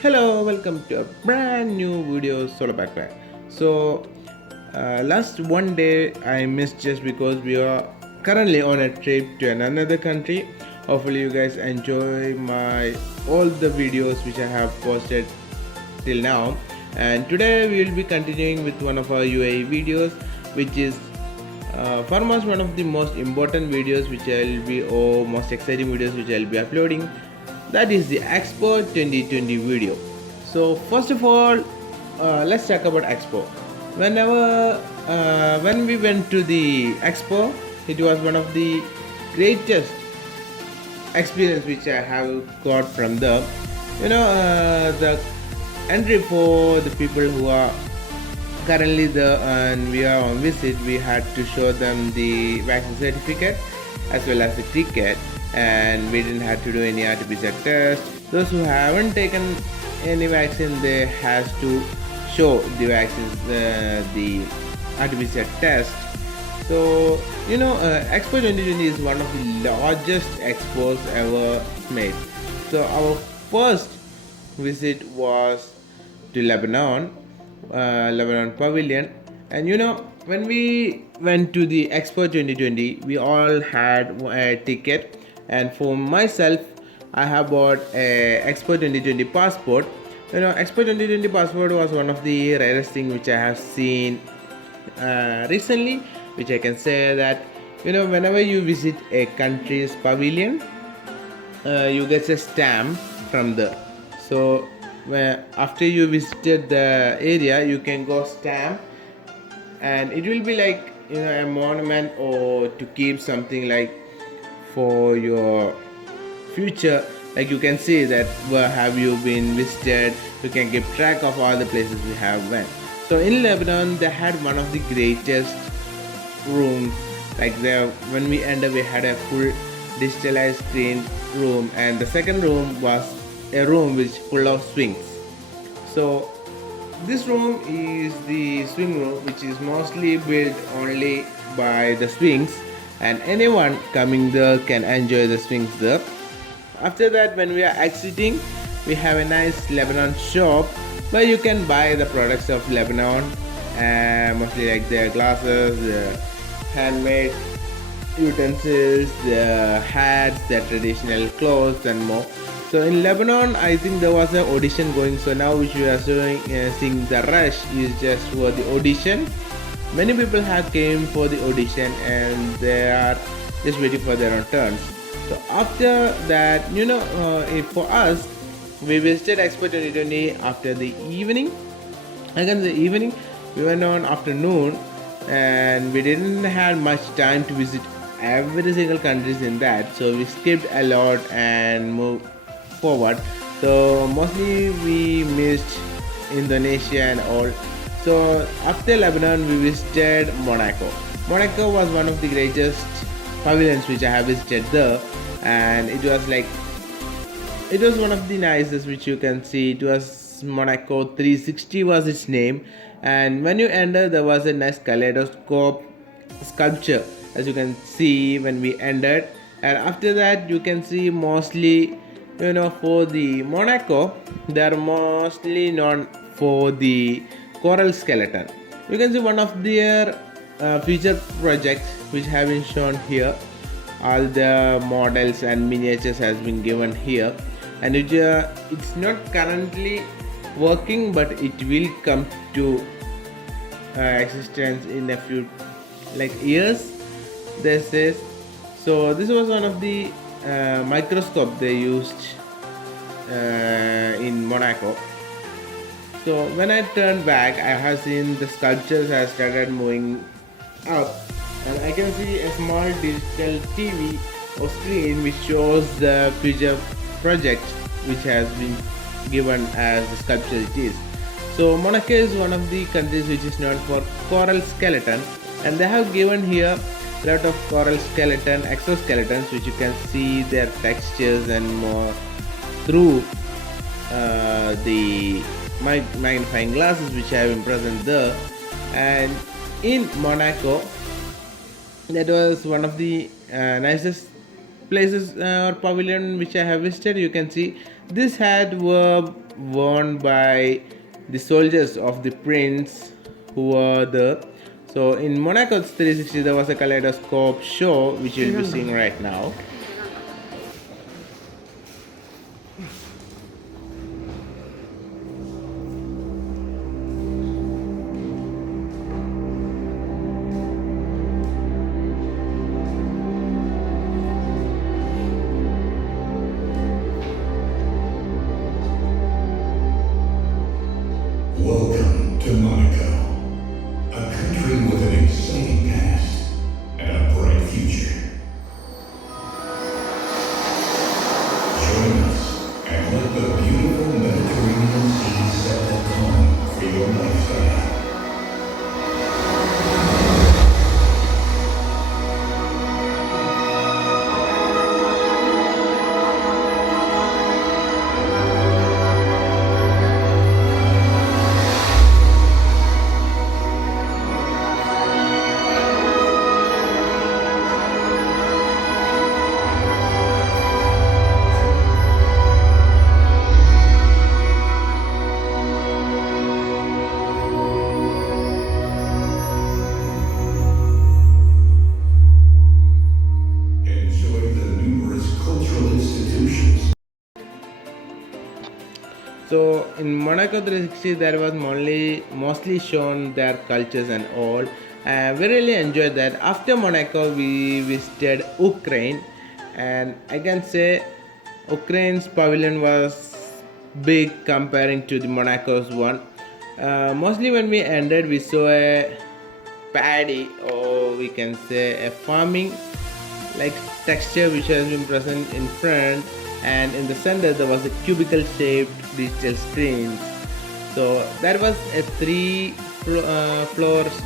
Hello, welcome to a brand new video solo backpack. So, last one day I missed just because we are currently on a trip to another country. Hopefully, you guys enjoy my all the videos which I have posted till now. And today we will be continuing with one of our UAE videos, which is foremost one of the most important videos which I'll be or most exciting videos which I'll be uploading. That is the Expo 2020 video. So first of all, let's talk about Expo. When we went to the Expo, it was one of the greatest experience which I have got from the entry for the people who are currently the and we are on visit. We had to show them the vaccine certificate as well as the ticket, and we didn't have to do any RT-PCR test. Those who haven't taken any vaccine, they has to show the vaccines, the RT-PCR test. So Expo 2020 is one of the largest expos ever made. So our first visit was to Lebanon Pavilion, and when we went to the Expo 2020, we all had a ticket, and for myself, I have bought a Expo 2020 passport. Expo 2020 passport was one of the rarest thing which I have seen recently, which I can say that whenever you visit a country's pavilion, you get a stamp from there. So after you visited the area, you can go stamp, and it will be like a monument or to keep something like for your future. Like you can see that where have you been visited. You can keep track of all the places we have went. So in Lebanon, they had one of the greatest rooms. Like there, when we ended, we had a full digitalized screen room, and the second room was a room which full of swings. So this room is the swing room, which is mostly built only by the swings, and anyone coming there can enjoy the swings there. After that, when we are exiting, we have a nice Lebanon shop where you can buy the products of Lebanon, mostly like their glasses, their handmade utensils, their hats, their traditional clothes, and more. So in Lebanon, I think there was an audition going. So now which we are seeing the rush is just for the audition. Many people have came for the audition, and they are just waiting for their own turns. So after that, for us, we visited Expo 2020 after the evening. Again, the evening, we went on afternoon, and we didn't have much time to visit every single countries in that. So we skipped a lot and moved forward. So mostly we missed Indonesia and all. So after Lebanon, we visited Monaco. Monaco was one of the greatest pavilions which I have visited there, and it was one of the nicest which you can see. It was Monaco 360 was its name, and when you enter, there was a nice kaleidoscope sculpture as you can see when we entered. And after that, you can see mostly for the Monaco, they are mostly known for the coral skeleton. You can see one of their future projects which have been shown here. All the models and miniatures has been given here, and it's not currently working, but it will come to existence in a few years, this is. So this was one of the microscope they used in Monaco. So when I turned back, I have seen the sculptures have started moving up, and I can see a small digital TV or screen which shows the future project which has been given as the sculpture it is. So Monaco is one of the countries which is known for coral skeleton, and they have given here a lot of coral skeleton exoskeletons which you can see their textures and more through the magnifying glasses which have been present there. And in Monaco, that was one of the nicest places or pavilion which I have visited. You can see This hat were worn by the soldiers of the prince who were the. So in Monaco 360 there was a kaleidoscope show which you'll be seeing right now. Welcome to Monaco, a country with an exciting past and a bright future. Join us and let the beautiful Mediterranean Sea set the tone for your lifestyle. Enjoy the numerous cultural institutions. So in Monaco 360, there was mostly shown their cultures and all. We really enjoyed that. After Monaco, we visited Ukraine, and I can say Ukraine's pavilion was big comparing to the Monaco's one. Mostly when we ended, we saw a paddy, or we can say a farming like texture which has been present in front, and in the center there was a cubicle shaped digital screen. So that was a floors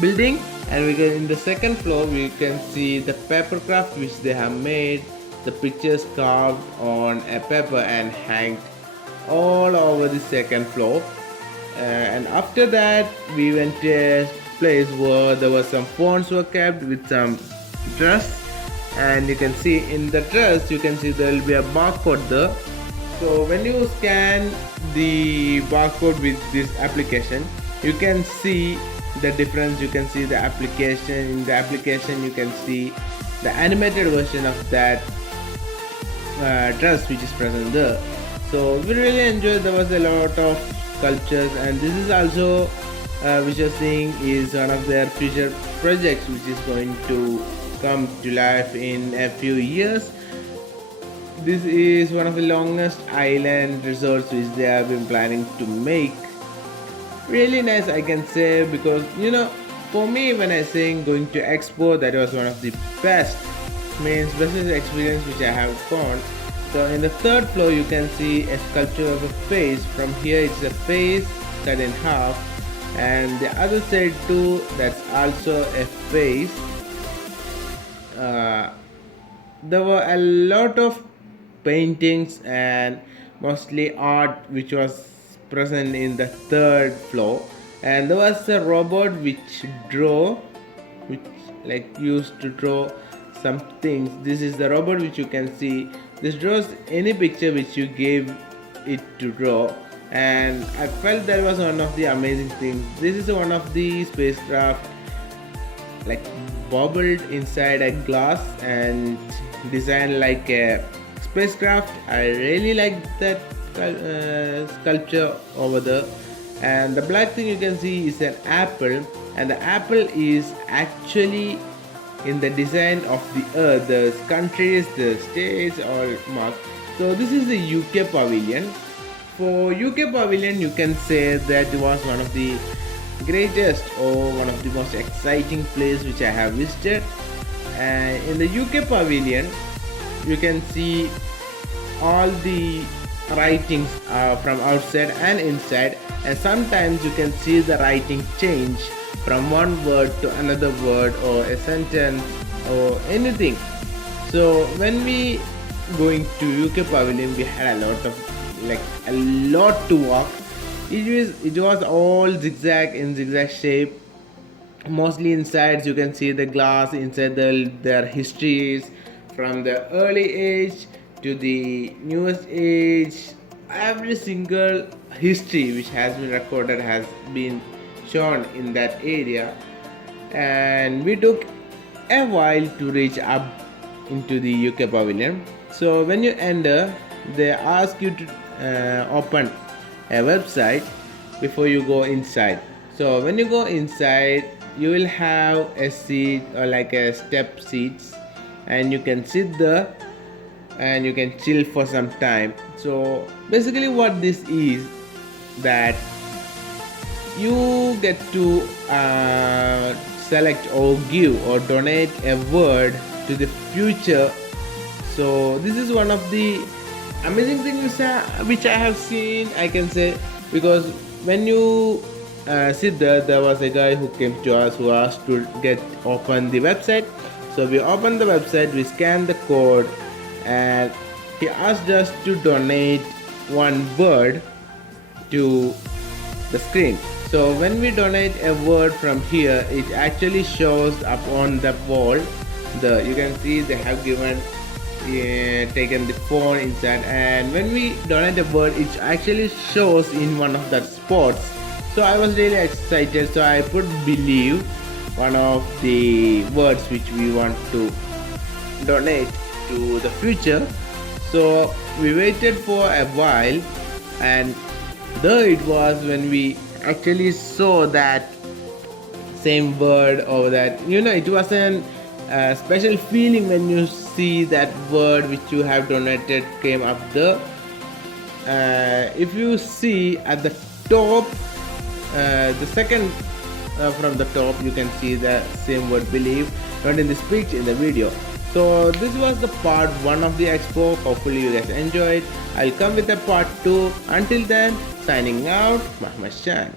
building, and we can, in the second floor we can see the paper craft which they have made, the pictures carved on a paper and hanged all over the second floor. And after that we went to a place where there was some phones were kept with some dress, and you can see in the dress you can see there will be a barcode there. So when you scan the barcode with this application, you can see the difference. You can see the application. In the application you can see the animated version of that dress which is present there. So we really enjoyed. There was a lot of sculptures, and this is also which you're seeing is one of their future projects which is going to come to life in a few years. This is one of the longest island resorts which they have been planning to make. Really nice, I can say, because for me, when I say going to expo, that was one of the best means business experience which I have found. So in the third floor you can see a sculpture of a face. From here it's a face cut in half, and the other side too, that's also a face. There were a lot of paintings and mostly art which was present in the third floor, and there was a robot which like used to draw some things. This is the robot which you can see. This draws any picture which you gave it to draw, and I felt that was one of the amazing things. This is one of the spacecraft like bubbled inside a glass and designed like a spacecraft. I really like that sculpture over there. And the black thing you can see is an apple, and the apple is actually in the design of the earth, the countries, the states, all marked. So this is the UK pavilion. For UK pavilion, you can say that it was one of the greatest or one of the most exciting place which I have visited. And in the UK pavilion, you can see all the writings from outside and inside, and sometimes you can see the writing change from one word to another word or a sentence or anything. So when we going to UK pavilion, we had a lot to walk. It was all zigzag in zigzag shape. Mostly inside you can see the glass inside their histories from the early age to the newest age. Every single history which has been recorded has been shown in that area, and we took a while to reach up into the UK pavilion. So when you enter, they ask you to open a website before you go inside. So when you go inside, you will have a seat or like a step seats, and you can sit there and you can chill for some time. So basically what this is, that you get to select or give or donate a word to the future. So this is one of the amazing things which I have seen, I can say, because when you sit there, there was a guy who came to us who asked to get open the website. So we opened the website, we scanned the code, and he asked us to donate one word to the screen. So when we donate a word from here, it actually shows up on the wall. You can see they have given taken the phone inside, and when we donate a word, it actually shows in one of the spots. So I was really excited, so I put believe, one of the words which we want to donate to the future. So we waited for a while, and there it was when we actually saw that same word over that. It was an special feeling when you see that word which you have donated came up there. If you see at the top, the second from the top, you can see the same word believe, not in the speech, in the video. So this was the part 1 of the expo. Hopefully you guys enjoyed. I'll come with a part 2. Until then, signing out, Mahmoud Shan.